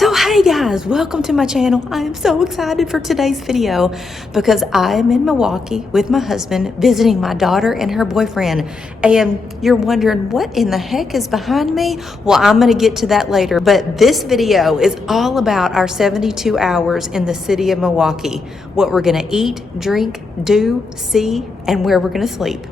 So hey guys, welcome to my channel. I am so excited for today's video because I am in Milwaukee with my husband visiting my daughter and her boyfriend. And you're wondering what in the heck is behind me? Well, I'm gonna get to that later, but this video is all about our 72 hours in the city of Milwaukee, what we're gonna eat, drink, do, see, and where we're gonna sleep.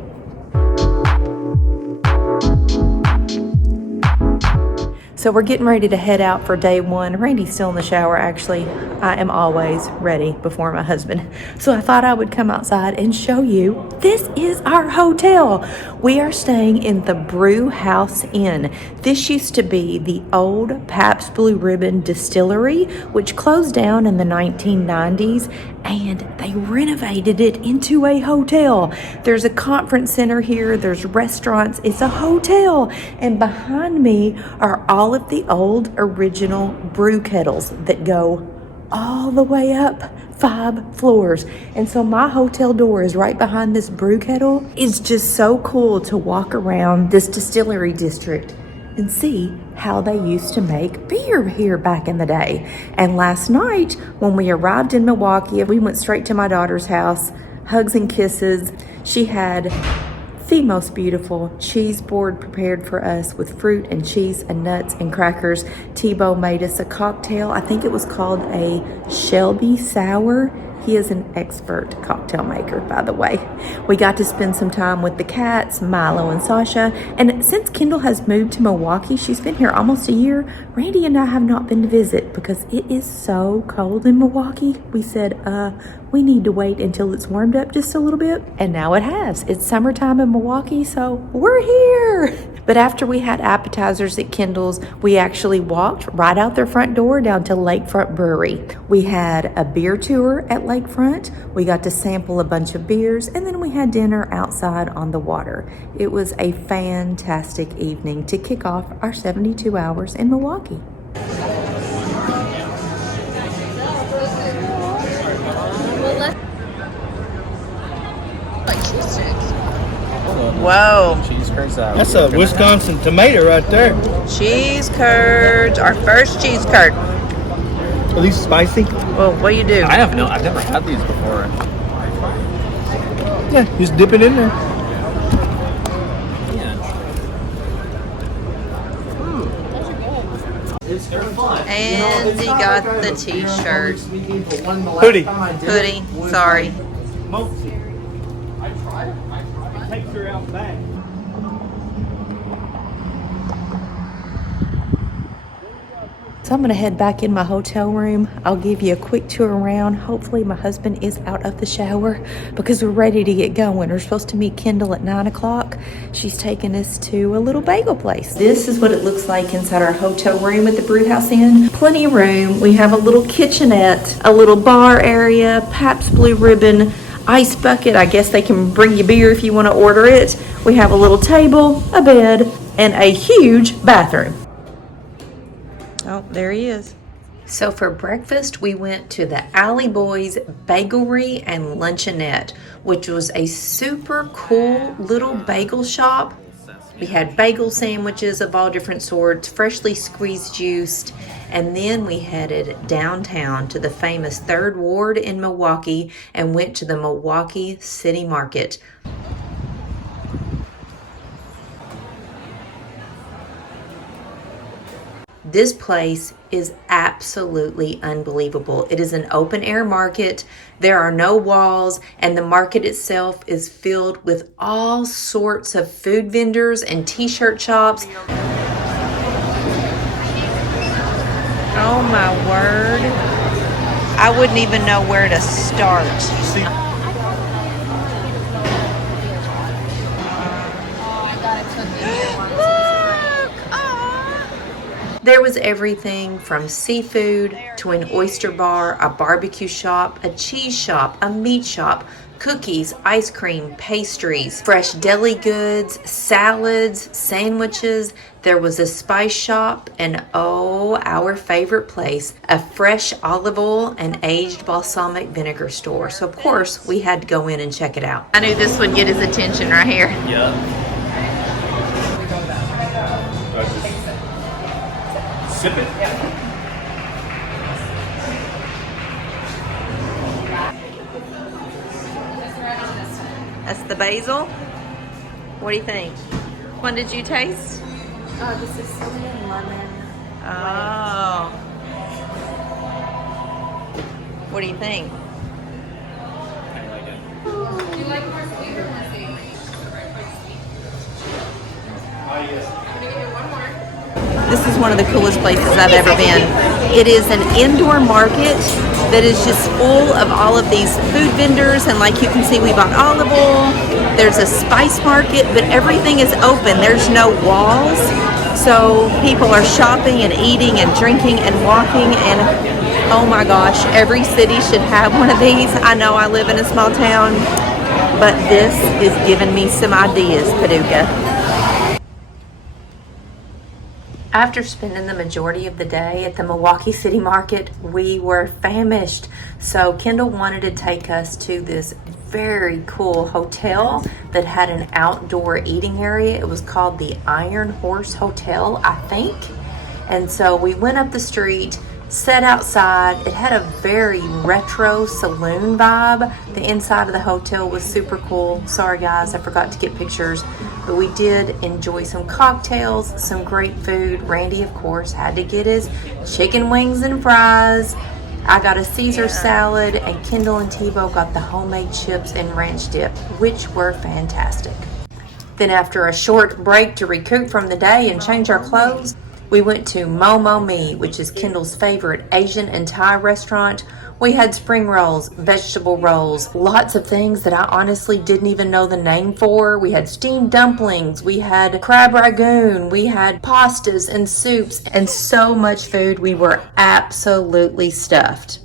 So we're getting ready to head out for day one. Randy's still in the shower, actually. I am always ready before my husband. So I thought I would come outside and show you. This is our hotel. We are staying in the Brewhouse Inn. This used to be the old Pabst Blue Ribbon distillery, which closed down in the 1990s, and they renovated it into a hotel. There's a conference center here, there's restaurants, it's a hotel. And behind me are all of the old original brew kettles that go all the way up 5 floors. And so my hotel door is right behind this brew kettle. It's just so cool to walk around this distillery district and see how they used to make beer here back in the day. And last night when we arrived in Milwaukee, we went straight to my daughter's house, hugs and kisses. She had the most beautiful cheese board prepared for us with fruit and cheese and nuts and crackers. Tebow made us a cocktail. I think it was called a Shelby Sour. He is an expert cocktail maker, by the way. We got to spend some time with the cats, Milo and Sasha. And since Kendall has moved to Milwaukee, she's been here almost a year, Randy and I have not been to visit because it is so cold in Milwaukee. We said, we need to wait until it's warmed up just a little bit. And now it has. It's summertime in Milwaukee, so we're here. But after we had appetizers at Kendall's, we actually walked right out their front door down to Lakefront Brewery. We had a beer tour at Lakefront. We got to sample a bunch of beers, and then we had dinner outside on the water. It was a fantastic evening to kick off our 72 hours in Milwaukee. Whoa. Cheese curds out. That's a Wisconsin tomato right there. Cheese curds, our first cheese curd. Are these spicy? Well, what do you do? I've never had these before. Yeah, just dip it in there. And he got the t-shirt. Hoodie. Sorry. Takes her out back. So I'm gonna head back in my hotel room. I'll give you a quick tour around. Hopefully my husband is out of the shower because we're ready to get going. We're supposed to meet Kendall at 9 o'clock. She's taking us to a little bagel place. This is what it looks like inside our hotel room at the Brewhouse Inn. Plenty of room. We have a little kitchenette, a little bar area, Pabst Blue Ribbon, ice bucket. I guess they can bring you beer if you want to order it. We have a little table, a bed, and a huge bathroom. Oh, there he is. So for breakfast, we went to the Alley Boys Bagelry and Luncheonette, which was a super cool little bagel shop. We had bagel sandwiches of all different sorts, freshly squeezed juiced, and then we headed downtown to the famous Third Ward in Milwaukee and went to the Milwaukee City Market. This place is absolutely unbelievable. It is an open air market. There are no walls, and the market itself is filled with all sorts of food vendors and t-shirt shops. Oh my word. I wouldn't even know where to start. There was everything from seafood to an oyster bar, a barbecue shop, a cheese shop, a meat shop, cookies, ice cream, pastries, fresh deli goods, salads, sandwiches. There was a spice shop, and oh, our favorite place, a fresh olive oil and aged balsamic vinegar store. So of course we had to go in and check it out. I knew this would get his attention right here. Yeah. Sip it. this? The basil? What do you think? One did you taste? This is cinnamon lemon. Oh. What do you think? Do you like more sweet or more savory? This is one of the coolest places I've ever been. It is an indoor market that is just full of all of these food vendors, and like you can see, we bought olive oil. There's a spice market, but everything is open. There's no walls. So people are shopping and eating and drinking and walking, and oh my gosh, every city should have one of these. I know I live in a small town, but this is giving me some ideas, Paducah. After spending the majority of the day at the Milwaukee City Market, we were famished. So Kendall wanted to take us to this very cool hotel that had an outdoor eating area. It was called the Iron Horse Hotel, I think. And so we went up the street, sat outside. It had a very retro saloon vibe. The inside of the hotel was super cool. Sorry guys, I forgot to get pictures. But we did enjoy some cocktails, some great food. Randy, of course, had to get his chicken wings and fries. I got a Caesar salad, and Kendall and Tebow got the homemade chips and ranch dip, which were fantastic. Then after a short break to recoup from the day and change our clothes, we went to Momo Me, which is Kendall's favorite Asian and Thai restaurant. We had spring rolls, vegetable rolls, lots of things that I honestly didn't even know the name for. We had steamed dumplings, we had crab ragoon, we had pastas and soups, and so much food. We were absolutely stuffed.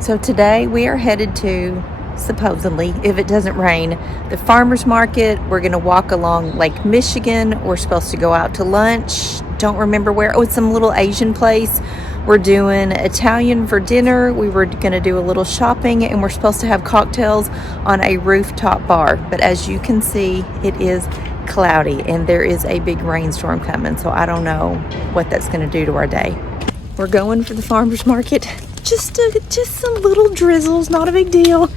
So today we are headed to, supposedly, if it doesn't rain, the farmers market. We're going to walk along Lake Michigan. We're supposed to go out to lunch. Don't remember where. Oh, it's some little Asian place. We're doing Italian for dinner. We were going to do a little shopping, and we're supposed to have cocktails on a rooftop bar. But as you can see, it is cloudy and there is a big rainstorm coming. So I don't know what that's going to do to our day. We're going for the farmers market. Just some little drizzles, not a big deal.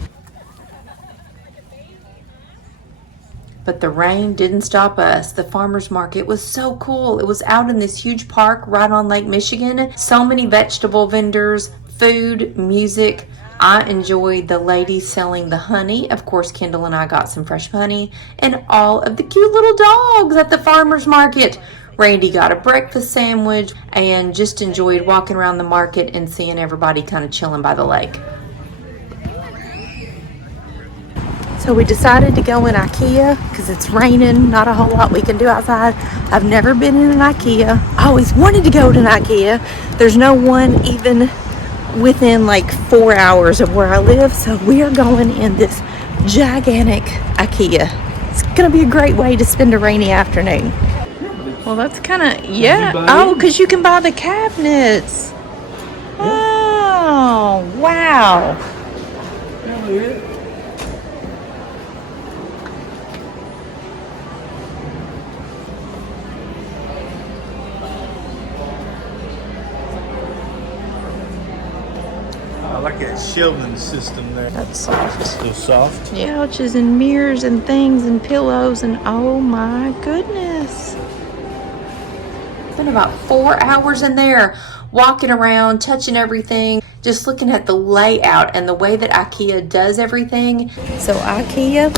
But the rain didn't stop us. The farmers market was so cool. It was out in this huge park right on Lake Michigan. So many vegetable vendors, food, music. I enjoyed the ladies selling the honey. Of course, Kendall and I got some fresh honey. And all of the cute little dogs at the farmers market. Randy got a breakfast sandwich and just enjoyed walking around the market and seeing everybody kind of chilling by the lake. So we decided to go in Ikea because it's raining, not a whole lot we can do outside. I've never been in an Ikea. I always wanted to go to an Ikea. There's no one even within like 4 hours of where I live. So we are going in this gigantic Ikea. It's going to be a great way to spend a rainy afternoon. Well, that's kind of, yeah. Oh, because you can buy the cabinets. Oh, wow. I like that shelving system there. That's soft. So soft. Couches and mirrors and things and pillows and oh my goodness. Spent about 4 hours in there walking around, touching everything, just looking at the layout and the way that Ikea does everything. So Ikea,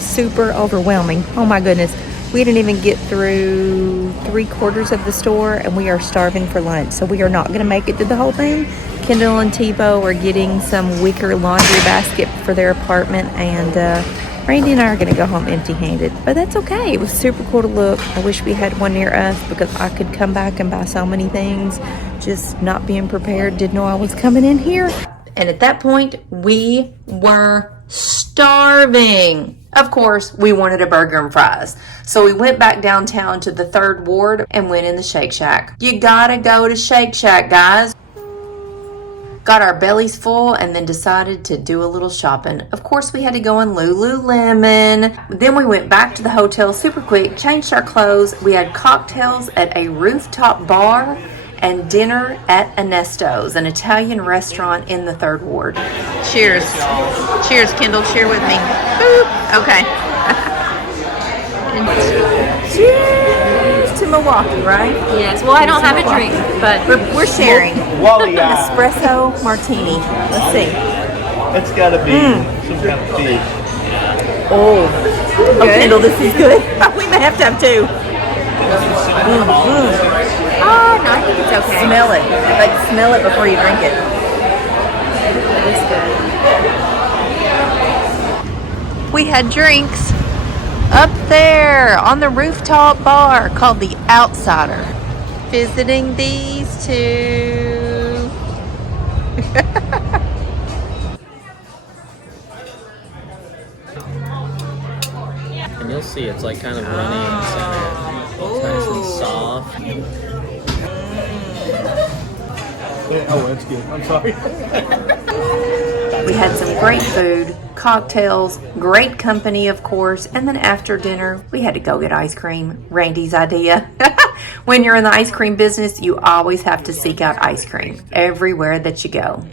super overwhelming. Oh my goodness. We didn't even get through 3/4 of the store and we are starving for lunch. So we are not going to make it to the whole thing. Kendall and Tebow are getting some wicker laundry basket for their apartment, and Randy and I are going to go home empty-handed. But that's okay. It was super cool to look. I wish we had one near us because I could come back and buy so many things. Just not being prepared. Didn't know I was coming in here. And at that point, we were starving. Of course, we wanted a burger and fries. So we went back downtown to the Third Ward and went in the Shake Shack. You gotta go to Shake Shack, guys. Got our bellies full and then decided to do a little shopping. Of course, we had to go in Lululemon. Then we went back to the hotel super quick, changed our clothes. We had cocktails at a rooftop bar. and dinner at Ernesto's, an Italian restaurant in the Third Ward. Cheers. Cheers, Kendall. Cheer with me. Boop. Okay. Cheers to Milwaukee, right? Yes. Well, I don't have a drink, but We're sharing. Wally Espresso martini. Let's see. It's got to be some kind of tea. Oh, Kendall, this is good. We may have to have two. oh no, I think it's okay. Smell it. Like, smell it before you drink it. It is good. We had drinks up there on the rooftop bar called the Outsider. Visiting these two. And you'll see it's like kind of runny in the center. It's nice and soft. Yeah, oh, that's good. I'm sorry. We had some great food, cocktails, great company, of course, and then after dinner, we had to go get ice cream. Randy's idea. When you're in the ice cream business, you always have to seek out ice cream everywhere that you go.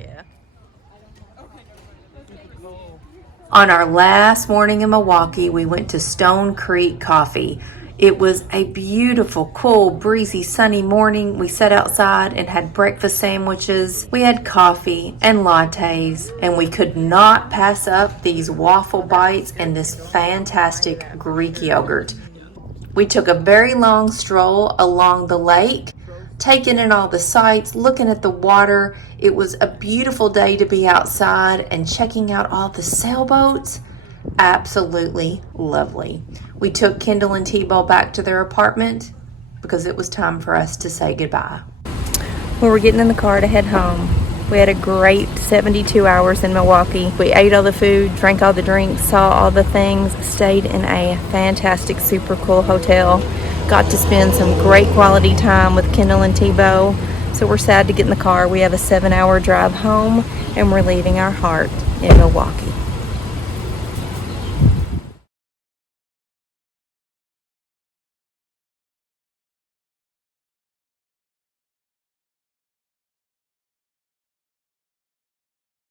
On our last morning in Milwaukee, we went to Stone Creek Coffee. It was a beautiful, cool, breezy, sunny morning. We sat outside and had breakfast sandwiches. We had coffee and lattes, and we could not pass up these waffle bites and this fantastic Greek yogurt. We took a very long stroll along the lake, taking in all the sights, looking at the water. It was a beautiful day to be outside and checking out all the sailboats. Absolutely lovely. We took Kendall and T-Ball back to their apartment because it was time for us to say goodbye. Well, we're getting in the car to head home. We had a great 72 hours in Milwaukee. We ate all the food, drank all the drinks, saw all the things, stayed in a fantastic, super cool hotel. Got to spend some great quality time with Kendall and T-Bo. So we're sad to get in the car. We have a 7-hour drive home and we're leaving our heart in Milwaukee.